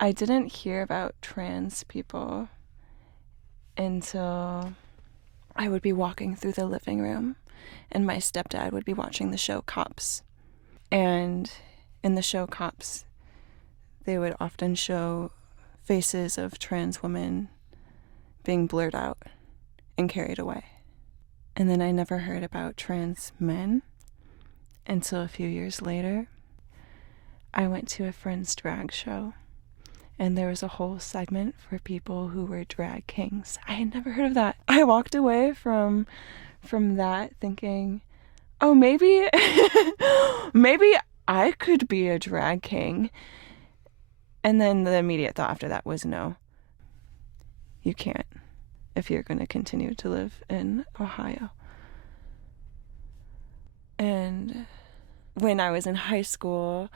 I didn't hear about trans people until I would be walking through the living room and my stepdad would be watching the show Cops. And in the show Cops, they would often show faces of trans women being blurred out and carried away. And then I never heard about trans men until a few years later. I went to a friend's drag show, and there was a whole segment for people who were drag kings. I had never heard of that. I walked away from that thinking, oh, maybe maybe I could be a drag king. And then the immediate thought after that was, no, you can't if you're going to continue to live in Ohio. And when I was in high school,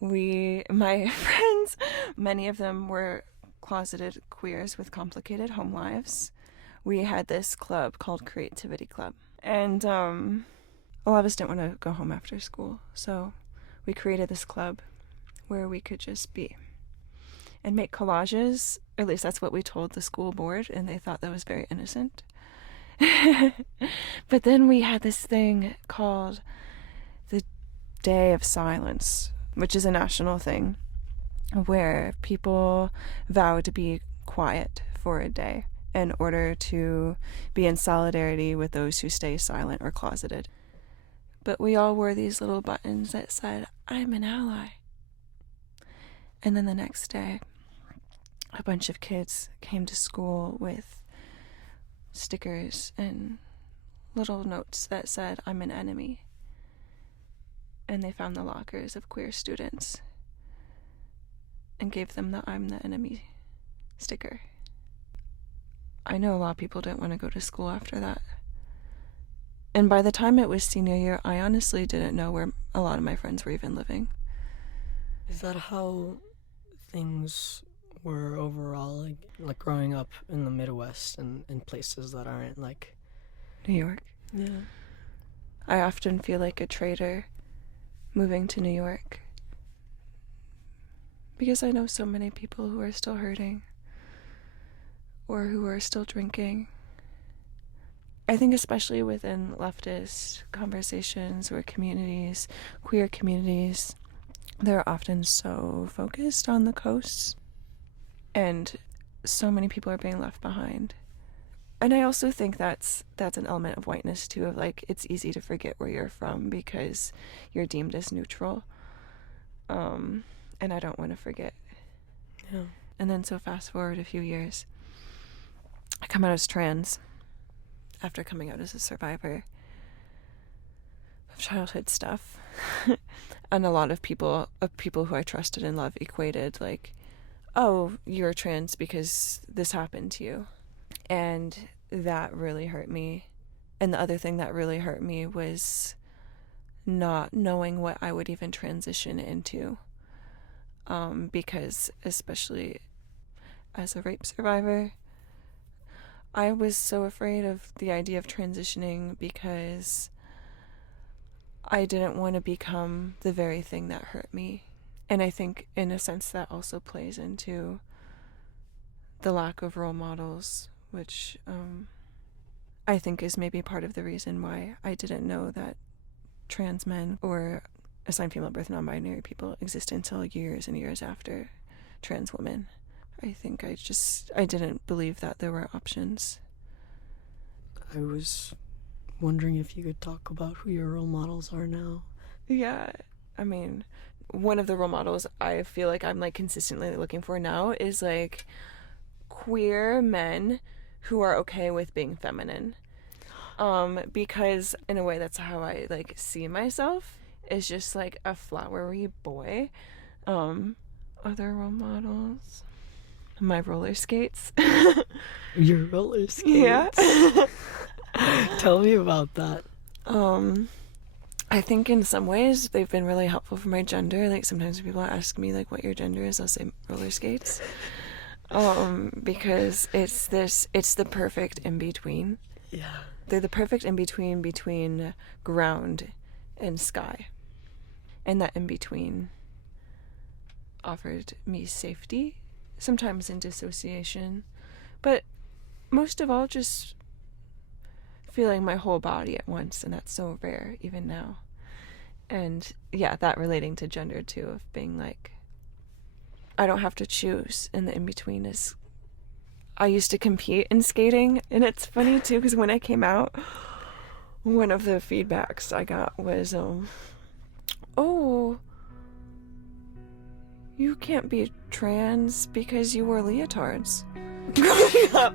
my friends, many of them were closeted queers with complicated home lives. We had this club called Creativity Club. And a lot of us didn't want to go home after school. So we created this club where we could just be and make collages. Or at least that's what we told the school board, and they thought that was very innocent. But then we had this thing called the Day of Silence, which is a national thing where people vow to be quiet for a day in order to be in solidarity with those who stay silent or closeted. But we all wore these little buttons that said, I'm an ally. And then the next day, a bunch of kids came to school with stickers and little notes that said, I'm an enemy. And they found the lockers of queer students and gave them the I'm the enemy sticker. I know a lot of people didn't want to go to school after that. And by the time it was senior year, I honestly didn't know where a lot of my friends were even living. Is that how things were overall, like growing up in the Midwest and in places that aren't like New York? Yeah. I often feel like a traitor moving to New York because I know so many people who are still hurting or who are still drinking. I think especially within leftist conversations or communities, queer communities, they're often so focused on the coasts, and so many people are being left behind. And I also think that's an element of whiteness too, of like, it's easy to forget where you're from because you're deemed as neutral. And I don't want to forget. Yeah. And then so fast forward a few years, I come out as trans after coming out as a survivor of childhood stuff. And a lot of people who I trusted and loved equated like, oh, you're trans because this happened to you. And that really hurt me. And the other thing that really hurt me was not knowing what I would even transition into. Because especially as a rape survivor, I was so afraid of the idea of transitioning because I didn't want to become the very thing that hurt me. And I think in a sense that also plays into the lack of role models, which I think is maybe part of the reason why I didn't know that trans men or assigned female birth non-binary people exist until years and years after trans women. I think I didn't believe that there were options. I was wondering if you could talk about who your role models are now. Yeah, I mean, one of the role models I feel like I'm like consistently looking for now is like queer men who are okay with being feminine. Because in a way that's how I like see myself, is just like a flowery boy. Other role models, my roller skates. Your roller skates? Yeah. Tell me about that. I think in some ways they've been really helpful for my gender. Like sometimes when people ask me like what your gender is, I'll say roller skates. Because it's the perfect in between. Yeah. They're the perfect in between ground and sky. And that in between offered me safety sometimes in dissociation, but most of all just feeling my whole body at once, and that's so rare even now. And yeah, that relating to gender too, of being like, I don't have to choose, and the in-between is, I used to compete in skating, and it's funny too, because when I came out, one of the feedbacks I got was, oh, you can't be trans because you wore leotards growing up.